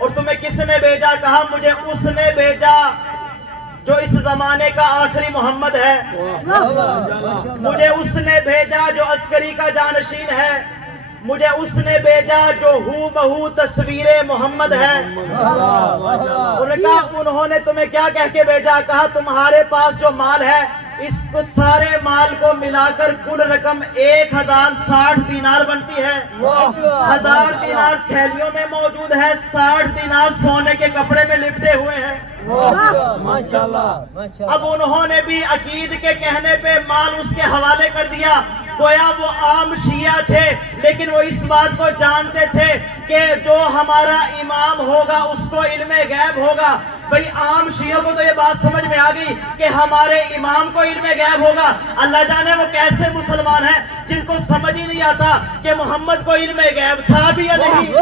اور تمہیں کس نے بھیجا؟ کہا مجھے اس نے بھیجا جو اس زمانے کا آخری محمد ہے، مجھے اس نے بھیجا جو عسکری کا جانشین ہے، مجھے اس نے بھیجا جو ہو بہو تصویر محمد ہے۔ انہوں نے تمہیں کیا کہہ کے بھیجا؟ کہا تمہارے پاس جو مال ہے اس کو سارے مال کو ملا کر کل رقم 1060 دینار بنتی ہے۔ 1000 دینار تھیلیوں میں موجود ہے، 60 دینار سونے کے کپڑے میں لپٹے ہوئے ہیں۔ اب انہوں نے بھی عقید کے کہنے پہ مال اس کے حوالے کر دیا۔ گویا وہ عام شیعہ تھے لیکن وہ اس بات کو جانتے تھے کہ جو ہمارا امام ہوگا اس کو علم غیب ہوگا۔ بھئی عام شیعوں کو تو یہ بات سمجھ میں آ گئی کہ ہمارے امام کو علم غیب ہوگا۔ اللہ جانے وہ کیسے مسلمان ہیں جن کو سمجھ ہی نہیں آتا کہ محمد کو علم غیب تھا بھی یا نہیں۔